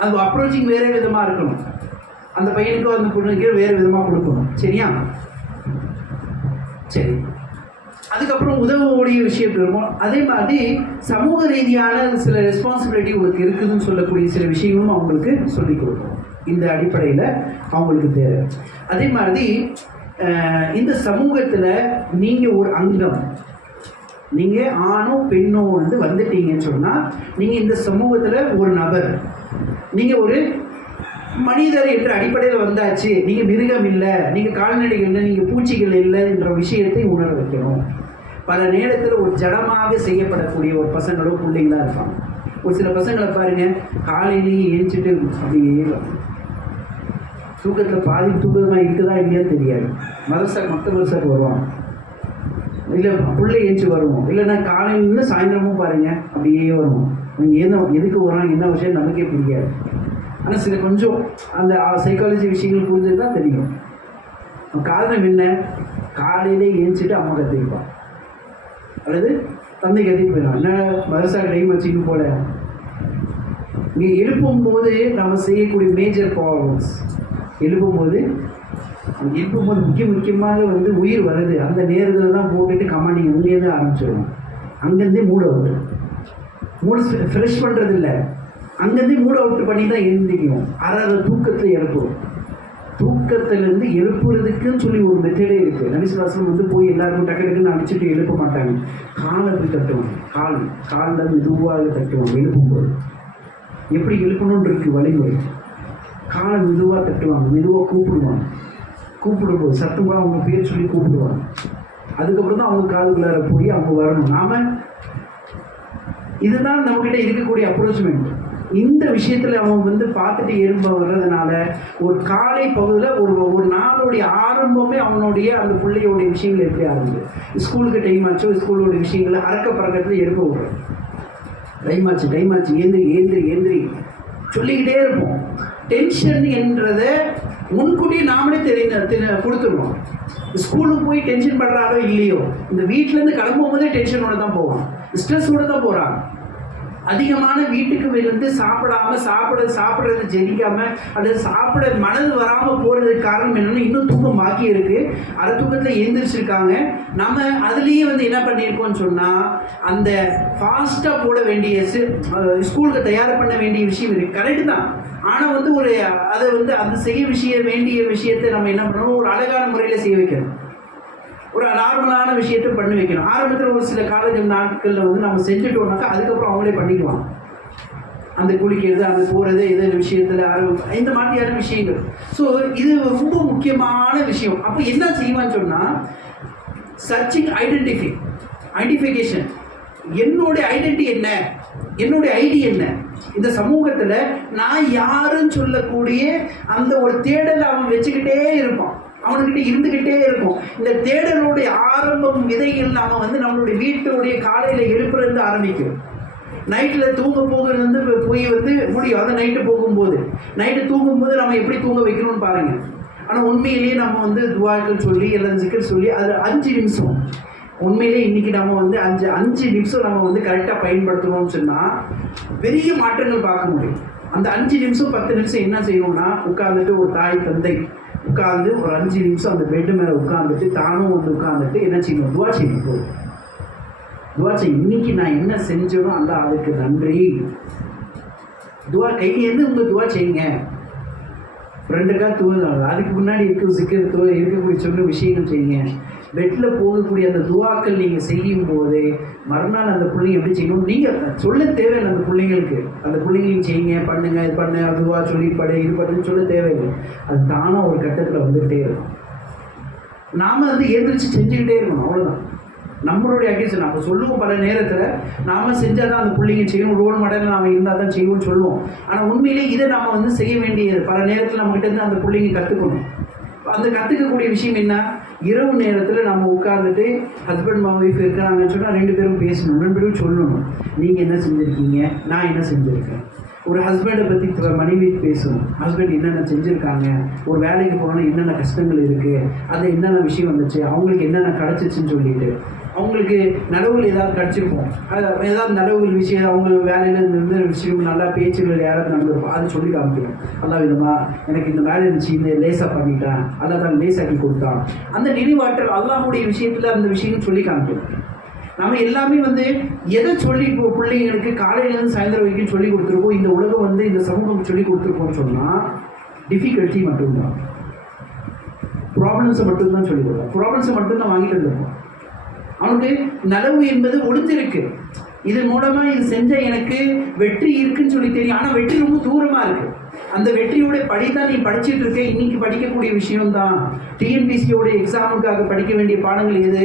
அது அப்ரோச்சிங் வேறு விதமாக இருக்கணும், அந்த பையனுக்கோ அந்த பொண்ணுக்கோ வேறு விதமாக கொடுக்கணும். சரியா? சரி. அதுக்கப்புறம் உதவக்கூடிய விஷயம் இருக்கும். அதே மாதிரி சமூக ரீதியான சில ரெஸ்பான்சிபிலிட்டி உங்களுக்கு இருக்குதுன்னு சொல்லக்கூடிய சில விஷயங்களும் அவங்களுக்கு சொல்லிக் கொடுக்கணும். இந்த அடிப்படையில் அவங்களுக்கு தேவை. அதே மாதிரி இந்த சமூகத்தில் நீங்கள் ஒரு அங்கம், நீங்கள் ஆணோ பெண்ணோ வந்து வந்துட்டீங்கன்னு சொன்னால் நீங்கள் இந்த சமூகத்தில் ஒரு நபர், நீங்கள் ஒரு மனிதர் என்ற அடிப்படையில் வந்தாச்சு. நீங்கள் மிருகம் இல்லை, நீங்கள் கால்நடைகள் இல்லை, நீங்கள் பூச்சிகள் இல்லை என்ற விஷயத்தை உணர வைக்கணும். பல நேரத்தில் ஒரு ஜடமாக செய்யப்படக்கூடிய ஒரு பசங்களோ பிள்ளைங்களா இருப்பாங்க. ஒரு சில பசங்களை பாருங்க, காலையிலேயே ஏஞ்சிட்டு அப்படியே தூக்கத்தில் பாதி தூக்கமாக இருக்குதா இல்லையான்னு தெரியாது. மற்ற மதரசாக்கு வருவாங்க, இல்லை பிள்ளை ஏஞ்சி வருவோம், இல்லைன்னா காலையிலேருந்து சாயந்தரமும் பாருங்க அப்படியே வருவோம். நீங்கள் எதுக்கு வரோம் என்ன விஷயம் நமக்கே புரியாது. ஆனால் சில கொஞ்சம் அந்த சைக்காலஜி விஷயங்கள் புரிஞ்சது தான் தெரியும். காரணம் என்ன, காலையிலே ஏஞ்சிட்டு அம்மா கற்றுப்பான் அல்லது தந்தை கத்திட்டு போயிடும். என்ன மதரசா டைம் வச்சுன்னு போல. நீ எழுப்பும் போது நம்ம செய்யக்கூடிய மேஜர் ப்ராப்ளம்ஸ், எழுப்பும்போது முக்கியமாக வந்து உயிர் வருது, அந்த நேரத்தில் தான் போட்டுட்டு கமாண்டிங் அங்கேருந்து ஆரம்பிச்சிடுவோம். அங்கேருந்தே மூட் அவுட் ஃப்ரெஷ் பண்ணுறது இல்லை, அங்கேருந்தே மூட் அவுட் பண்ணி தான் எழுந்திரிக்கும். அரை தூக்கத்தில் எழுப்புவோம். தூக்கத்திலேருந்து எழுப்புறதுக்குன்னு சொல்லி ஒரு மெத்தடே இருக்குது. நபிசுவாசம் வந்து போய் எல்லாருக்கும் டக்கு டக்குன்னு அடிச்சுட்டு எழுப்ப மாட்டாங்க. காலை போய் தட்டுவாங்க, காலில் மெதுவாக தட்டுவாங்க. எழுப்பும்போது எப்படி எழுப்பணும்னு இருக்குது வழிமுறை. காலை மெதுவாக தட்டுவாங்க, மெதுவாக கூப்பிடும்போது சத்தமாக அவங்க பேர் சொல்லி கூப்பிடுவாங்க. அதுக்கப்புறம் தான் அவங்க காதுக்குள்ளார போய் அவங்க வரணும். நாம இதுதான் நம்மகிட்ட இருக்கக்கூடிய அப்ரோச்மெண்ட். இந்த விஷயத்தில் அவன் வந்து பார்த்துட்டு எழும்ப வர்றதுனால ஒரு காலை பகுதியில் ஒரு நாளுடைய ஆரம்பமே அவனுடைய அந்த பிள்ளையோடைய விஷயங்கள் எப்படி ஆரம்பிச்சு. ஸ்கூலுக்கு டைம் ஆச்சோ, ஸ்கூலோடைய விஷயங்களை அறக்க பறக்கத்தில் எழுப்ப விடுறோம். டைம் ஆச்சு ஏந்திரி சொல்லிக்கிட்டே இருப்போம். டென்ஷன் என்றதை முன்கூட்டியே நாமளே கொடுத்துருவோம். ஸ்கூலுக்கு போய் டென்ஷன் பண்ணுறாரோ இல்லையோ, இந்த வீட்டிலேருந்து கிளம்பும் போதே டென்ஷனோட தான் போவான், ஸ்ட்ரெஸ்ஸோடு தான் போகிறான். அதிகமான வீட்டுக்கு வந்து சாப்பிட்றது ஜெயிக்காம அது சாப்பிட மனது வராமல் போகிறதுக்கு காரணம் என்னென்னா இன்னும் தூக்கம் பாக்கி இருக்குது. அரை தூக்கத்தில் எழுந்திரிச்சிருக்காங்க. நம்ம அதுலேயே வந்து என்ன பண்ணியிருக்கோம்னு சொன்னால் அந்த ஃபாஸ்ட்டாக போட வேண்டிய ஸ்கூலுக்கு தயார் பண்ண வேண்டிய விஷயம் இருக்குது, கரெக்டு தான். ஆனால் வந்து அதை வந்து அந்த வேண்டிய விஷயத்தை நம்ம என்ன பண்ணணும், ஒரு அழகான முறையில் செய்ய வைக்கணும், ஒரு நார்மலான விஷயத்தை பண்ணி வைக்கணும். ஆரம்பத்தில் ஒரு சில நாட்களில் வந்து நம்ம செஞ்சுட்டோம்னாக்கா அதுக்கப்புறம் அவங்களே பண்ணிக்குவாங்க. அந்த குளிக்கிறது, அந்த போகிறது, எது விஷயத்தில் இந்த மாதிரியான விஷயங்கள். ஸோ இது ரொம்ப முக்கியமான விஷயம். அப்போ என்ன செய்வான்னு சொன்னால் சர்ச்சிங் ஐடென்டிஃபிகேஷன். என்னுடைய ஐடென்டிட்டி என்ன, என்னுடைய ஐடி என்ன, இந்த சமூகத்தில் நான் யாருன்னு சொல்லக்கூடிய அந்த ஒரு தேடலை அவன் வச்சுக்கிட்டே இருப்பான், அவனுக்கிட்ட இருந்துக்கிட்டே இருக்கும். இந்த தேடலுடைய ஆரம்பம் விதைகள் நாம வந்து நம்மளுடைய வீட்டுடைய காலையில் எழுப்புறது ஆரம்பிக்கும். நைட்டில் தூங்க போகிறது போய் வந்து முடியும். அதை நைட்டு தூங்கும்போது நம்ம எப்படி தூங்க வைக்கணும்னு பாருங்க. ஆனால் உண்மையிலேயே நம்ம வந்து துவாக்கள் சொல்லி எல்லாம் ஜிக்கர் சொல்லி அது 5 நிமிஷம், உண்மையிலேயே இன்னைக்கு நம்ம வந்து 5 நிமிஷம் நம்ம வந்து கரெக்டாக பயன்படுத்தணும்னு சொன்னால் பெரிய மாற்றங்கள் பார்க்க முடியும். அந்த 5 நிமிஷம் 10 நிமிஷம் என்ன செய்யணும்னா, உட்கார்ந்துட்டு ஒரு தாய் தந்தை உட்கார்ந்து ஒரு 5 நிமிஷம் அந்த பெட்டு மேலே உட்கார்ந்துட்டு தானும் வந்து உட்கார்ந்துட்டு என்ன செய்யணும், துவா செய்யணும். துவா செய்யும். இன்னைக்கு நான் என்ன செஞ்சேனோ அந்த அதுக்கு நன்றி. துவா கையிலேருந்து உங்கள் துவா செய்யுங்க. 2 கால் துவங்க, அதுக்கு முன்னாடி இருக்கக்கூடிய சொன்ன விஷயங்கள் செய்யுங்க. பெட்டில் போகக்கூடிய அந்த துவாக்கள் நீங்கள் செய்யும் போது மறுநாள் அந்த பிள்ளைங்க எப்படி செய்யணும் நீங்கள் சொல்ல தேவையில்லை. அந்த பிள்ளைங்களுக்கு அந்த பிள்ளைங்களுக்கு செய்யுங்க, பண்ணுங்க, இது பண்ணு, அதுவா சொல்லிப்படு, இது பண்ணுன்னு சொல்ல தேவையில்லை. அது தானாக ஒரு கட்டத்தில் வந்துகிட்டே இருக்கும். நாம் வந்து எந்திரிச்சு செஞ்சுக்கிட்டே இருக்கணும், அவ்வளோதான் நம்மளுடைய அகேஷன். நம்ம சொல்லுவோம் பல நேரத்தில் நாம் செஞ்சால் தான் அந்த பிள்ளைங்க செய்யணும், ரோல் மாடலில் நாம் இருந்தால் தான் செய்வோம்னு சொல்லுவோம். ஆனால் உண்மையிலே இதை நாம் வந்து செய்ய வேண்டியது. பல நேரத்தில் நம்மகிட்ட இருந்து அந்த பிள்ளைங்க கற்றுக்கணும். அந்த கற்றுக்கக்கூடிய விஷயம் என்ன, இரவு நேரத்தில் நம்ம உட்காந்துட்டு ஹஸ்பண்ட் ஒய்ஃப் இருக்கிறாங்கன்னு சொன்னால் 2 பேரும் பேசணும், 2 பேரும் சொல்லணும், நீங்கள் என்ன செஞ்சுருக்கீங்க, நான் என்ன செஞ்சுருக்கேன். ஒரு ஹஸ்பண்டை பற்றி மனைவி பேசணும், ஹஸ்பண்ட் என்னென்ன செஞ்சுருக்காங்க, ஒரு வேலைக்கு போனோன்னா என்னென்ன கஷ்டங்கள் இருக்குது, அதில் என்னென்ன விஷயம் வந்துச்சு, அவங்களுக்கு என்னென்ன கிடச்சிச்சின்னு சொல்லிட்டு, அவங்களுக்கு நனவுகள் ஏதாவது கிடச்சிருப்போம், ஏதாவது நனவுகள் விஷயம், அவங்க வேலையில் இருந்த விஷயம், நல்லா பேச்சுகள் யாராவது நடந்திருப்போம், அது சொல்லி காமிக்கணும். அல்லா விதமாக எனக்கு இந்த வேலை இருந்துச்சு, இந்த லேசாக பண்ணிட்டேன், அல்லா தான் லேசாக்கி கொடுத்தான். அந்த நினைவாற்றல் அல்லாஹ்வுடைய விஷயத்தில் அந்த விஷயம் சொல்லி காமிக்கணும். நம்ம எல்லாமே வந்து எதை சொல்லி இப்போ பிள்ளைங்களுக்கு காலையிலேருந்து சாயந்தரம் வரைக்கும் சொல்லி கொடுத்துருக்கோம், இந்த உலகம் வந்து இந்த சமூகம் சொல்லி கொடுத்துருக்கோம்னு சொன்னால் டிஃபிகல்ட்டி மட்டும்தான், ப்ராப்ளம்ஸை மட்டும்தான் சொல்லி கொடுப்போம், ப்ராப்ளம்ஸை மட்டும்தான் வாங்கிட்டு இருந்திருப்போம். அவனுக்கு நலவு என்பது ஒளிஞ்சிருக்கு, இதன் மூலமாக இது செஞ்சால் எனக்கு வெற்றி இருக்குன்னு சொல்லி தெரியும். ஆனால் வெற்றி ரொம்ப தூரமாக இருக்குது. அந்த வெற்றியோட படி தான் நீ படிச்சுட்டு இருக்க. இன்னைக்கு படிக்கக்கூடிய விஷயம்தான் டிஎன்பிசியோட எக்ஸாமுக்காக படிக்க வேண்டிய பாடங்கள் எது,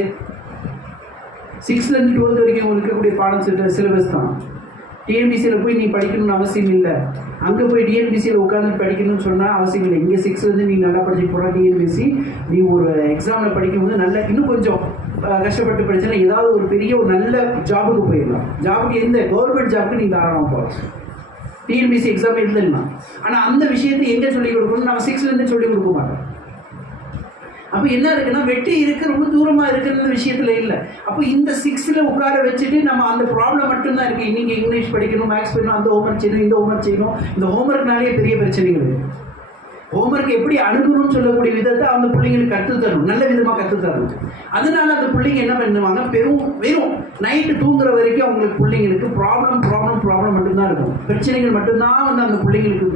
6லேருந்து 12 வரைக்கும் இருக்கக்கூடிய பாடம் சிலபஸ் தான். டிஎன்பிசியில் போய் நீ படிக்கணும்னு அவசியம் இல்லை. அங்கே போய் டிஎன்பிசியில் உட்காந்து படிக்கணும்னு சொன்னால் அவசியம் இல்லை. இங்கே 6லேருந்து நீ நல்லா படிச்சு போகிற டிஎன்பிசி, நீ ஒரு எக்ஸாமில் படிக்கும்போது நல்லா இன்னும் கொஞ்சம் கஷ்டப்பட்டு படிச்சா ஏதாவது ஒரு பெரிய ஒரு நல்ல ஜாபுக்கு போயிடலாம். ஜாபுக்கு எந்த கவர்மெண்ட் ஜாபுக்கு நீ தாராளமாக போகலாம், டிஎன்பிசி எக்ஸாம் எழுதலாம். ஆனால் அந்த விஷயத்தை எங்கே சொல்லிக் கொடுக்கணும், நம்ம 6லேருந்து சொல்லிக் கொடுக்க மாட்டோம். அப்போ என்ன இருக்குன்னா வெற்றி இருக்கு, ரொம்ப தூரமாக இருக்குன்ற விஷயத்துல இல்லை. அப்போ இந்த 6ல் உட்கார வச்சுட்டு நம்ம அந்த ப்ராப்ளம் மட்டும்தான் இருக்குது. இன்னைக்கு இங்கிலீஷ் படிக்கணும், மேக்ஸ் படிக்கணும், அந்த ஹோம்ஒர்க் செய்யணும், இந்த ஹோம்ஒர்க் செய்யணும். இந்த ஹோம்ஒர்க்னாலே பெரிய பிரச்சனைகள் இருக்குது. ஹோம்ஒர்க் எப்படி அணுகணும்னு சொல்லக்கூடிய விதத்தை அந்த பிள்ளைங்களுக்கு கற்றுத்தரணும், நல்ல விதமாக கற்றுத்தரணும். அதனால அந்த பிள்ளைங்க என்ன பண்ணுவாங்க, வெறும் நைட்டு தூங்குற வரைக்கும் அவங்களுக்கு பிள்ளைங்களுக்கு ப்ராப்ளம் மட்டும்தான் இருக்கும், பிரச்சனைகள் மட்டும்தான் வந்து அந்த பிள்ளைங்களுக்கு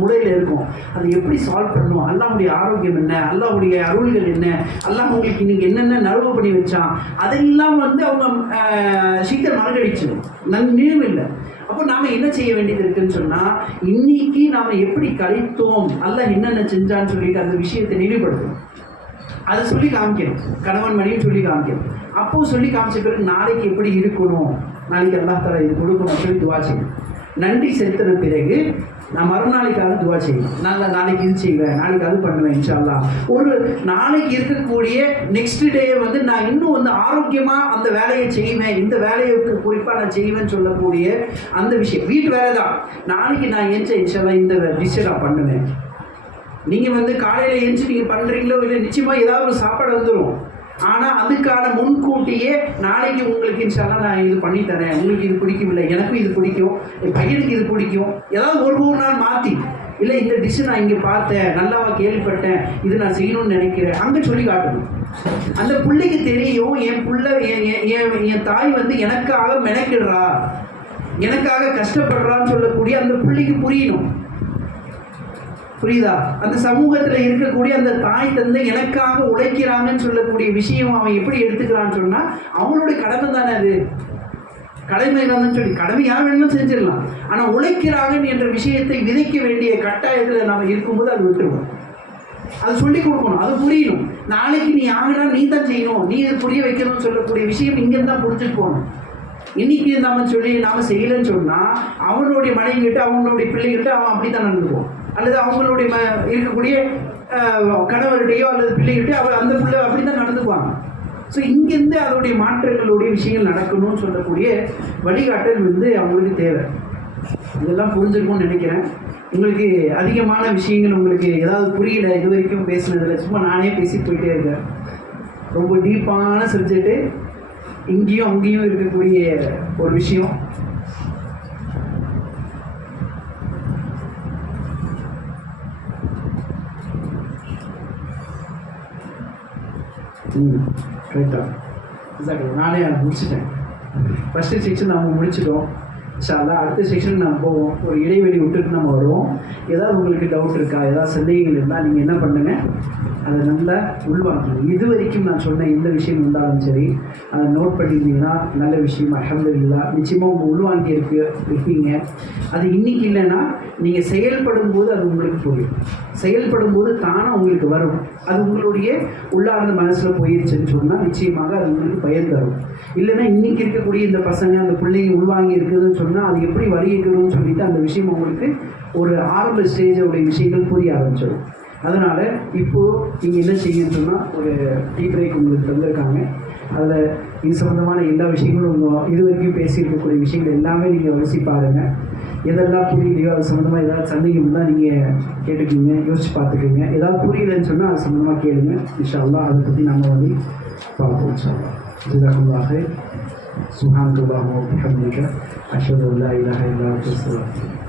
மூளையில் இருக்கும். அதை எப்படி சால்வ் பண்ணணும், அல்லாஹ்வுடைய ஆரோக்கியம் என்ன, அல்லாஹ்வுடைய அருள்கள் என்ன, அல்லாஹ் உங்களுக்கு இன்னைக்கு என்னென்ன நழுவு பண்ணி வச்சான், அதெல்லாம் வந்து அவங்க சீக்கிரம் மறக்கடிச்சிடும், நினைவு இல்லை. அப்போ நாம் என்ன செய்ய வேண்டியது இருக்குன்னு சொன்னால், இன்னைக்கு நாம் எப்படி கழித்தோம், அல்லாஹ் என்னென்ன செஞ்சான்னு சொல்லிட்டு அந்த விஷயத்தை நினைவுபடுத்தணும். அதை சொல்லி காமிக்கணும், கணவன் மனைவியும் சொல்லி காமிக்கணும். அப்போ சொல்லி காமிச்ச பிறகு நாளைக்கு எப்படி இருக்கணும், நாளைக்கு அல்லாஹ் தஆலா இது கொடுக்கணும் சொல்லி துவா செய்யணும். நன்றி செலுத்தின பிறகு நான் மறுநாளைக்காக துவா செய்யணும். நாளைக்கு இது செய்வேன், நாளைக்கு அது பண்ணுவேன் இன்ஷா அல்லாஹ். ஒரு நாளைக்கு இருக்கக்கூடிய நெக்ஸ்ட் டே வந்து நான் இன்னும் வந்து ஆரோக்கியமாக அந்த வேலையை செய்வேன், இந்த வேலையை குறிப்பாக நான் செய்வேன்னு சொல்லக்கூடிய அந்த விஷயம். வீட்டு வேலை தான், நாளைக்கு நான் ஏஞ்சேன் இன்ஷா அல்லாஹ் இந்த டிஷ்ஷை நான் பண்ணுவேன். நீங்கள் வந்து காலையில் ஏஞ்சி நீங்கள் பண்ணுறீங்களோ இல்லை, நிச்சயமாக ஏதாவது ஒரு சாப்பாடு வந்துடும். ஆனால் அதுக்கான முன்கூட்டியே நாளைக்கு உங்களுக்கு இன்ஷா அல்லாஹ் நான் இது பண்ணி தரேன், உங்களுக்கு இது பிடிக்கவில்லை, எனக்கும் இது பிடிக்கும், என் பையனுக்கு இது பிடிக்கும், ஏதாவது ஒரு நாள் மாற்றி, இல்லை இந்த டிஷ்ஷை நான் இங்கே பார்த்தேன், நல்லாவா கேள்விப்பட்டேன், இது நான் செய்யணும்னு நினைக்கிறேன், அங்கே சொல்லி காட்டணும். அந்த பிள்ளைக்கு தெரியும், என் பிள்ளை என் தாய் வந்து எனக்காக மெனக்கிடுறா, எனக்காக கஷ்டப்படுறான்னு சொல்லக்கூடிய அந்த பிள்ளைக்கு புரியணும். புரியுதா? அந்த சமூகத்தில் இருக்கக்கூடிய அந்த தாய் தந்தை எனக்காக உழைக்கிறாங்கன்னு சொல்லக்கூடிய விஷயம் அவன் எப்படி எடுத்துக்கிறான்னு சொன்னால், அவங்களுடைய கடமை தானே அது, கடமை தான் சொல்லி கடமை யார் வேணும்னு செஞ்சிடலாம். ஆனால் உழைக்கிறாங்கன்னு என்ற விஷயத்தை விதைக்க வேண்டிய கட்டாயத்தில் நம்ம இருக்கும்போது அது விட்டுருவோம். அது சொல்லி கொடுக்கணும், அது புரியணும். நாளைக்கு நீ ஆகினா நீ தான் செய்யணும், நீ இது புரிய வைக்கணும்னு சொல்லக்கூடிய விஷயம் இங்கேருந்து தான் புரிஞ்சுட்டு போகணும். இன்னைக்கு நாம செய்யலைன்னு சொன்னால் அவனுடைய மனைவிகிட்ட அவங்களுடைய பிள்ளைகிட்ட அவன் அப்படி தான் நடந்துக்குவோம், அல்லது அவங்களுடைய இருக்கக்கூடிய கணவருடையோ அல்லது பிள்ளைகிட்டே அந்த பிள்ளை அப்படி தான் நடந்துக்குவாங்க. ஸோ இங்கேருந்து அதோடைய மாற்றங்களுடைய விஷயங்கள் நடக்கணும்னு சொல்லக்கூடிய வழிகாட்டல் வந்து அவங்களுக்கு தேவை. இதெல்லாம் புரிஞ்சிருக்கும்னு நினைக்கிறேன். உங்களுக்கு அதிகமான விஷயங்கள் உங்களுக்கு ஏதாவது புரியல இது வரைக்கும் பேசுனதில்லை, சும்மா நானே பேசி போயிட்டே இருக்கேன். ரொம்ப டீப்பான சப்ஜெக்டு, இங்கேயும் அங்கேயும் இருக்கக்கூடிய ஒரு விஷயம். கரெக்டாக நானே முடிச்சிட்டேன். ஃபஸ்ட்டு செக்ஷன் அவங்க முடிச்சிட்டோம். இன்ஷா அல்லாஹ் அடுத்த செஷன் நம்ம போவோம். ஒரு இடைவெளி விட்டுட்டு நம்ம வருவோம். ஏதாவது உங்களுக்கு டவுட் இருக்கா, ஏதாவது சந்தேகங்கள் இருந்தால் நீங்கள் என்ன பண்ணுங்கள், அதை நல்லா உள்வாங்கணும். இது வரைக்கும் நான் சொன்ன எந்த விஷயம் இருந்தாலும் சரி அதை நோட் பண்ணியிருந்தீங்கன்னா நல்ல விஷயம். அல்ஹம்துலில்லாஹ் நிச்சயமாக உங்கள் உள்வாங்கி இருப்பீங்க. அது இன்னைக்கு இல்லைன்னா நீங்கள் செயல்படும் போது அது உங்களுக்கு புரியும். செயல்படும் போது தானாக உங்களுக்கு வரும். அது உங்களுடைய உள்ளார்ந்த மனசில் போயிடுச்சுன்னு சொன்னால் நிச்சயமாக அது உங்களுக்கு பயன் தரும். இல்லைன்னா இன்றைக்கி இருக்கக்கூடிய இந்த பசங்க அந்த பிள்ளைங்க உள்வாங்கி இருக்குதுன்னு சொன்னால் அது எப்படி வலிக்கணும்னு சொல்லிட்டு அந்த விஷயம் உங்களுக்கு ஒரு ஆரம்ப ஸ்டேஜோடைய விஷயங்கள் புரிய ஆரம்பிச்சிடும். அதனால் இப்போது நீங்கள் என்ன செய்யணும்னு சொன்னால் ஒரு டீ பிரேக் உங்களுக்கு தந்திருக்காங்க. அதில் இது சம்மந்தமான எல்லா விஷயங்களும் உங்கள் இது வரைக்கும் பேசியிருக்கக்கூடிய விஷயங்கள் எல்லாமே நீங்கள் வரிசை பாருங்கள். எதெல்லாம் புரியலையோ அது சம்மந்தமாக ஏதாவது சந்தேகம் இருந்தால் நீங்கள் கேட்டுக்கிங்க, யோசிச்சு பார்த்துக்குங்க. ஏதாவது புரியலைன்னு சொன்னால் அது சம்மந்தமாக கேளுங்க. இன்ஷா அல்லாஹ் அதை பற்றி நம்ம வந்து பார்ப்போம். இன்ஷா அல்லாஹ். ஜஸாக்கல்லாஹு கைர். சுப்ஹானல்லாஹி வ பிஹம்திஹி அஷ்ஹது அல்லா இலாஹா இல்லா அன்த அஸ்தக்ஃபிருக்க.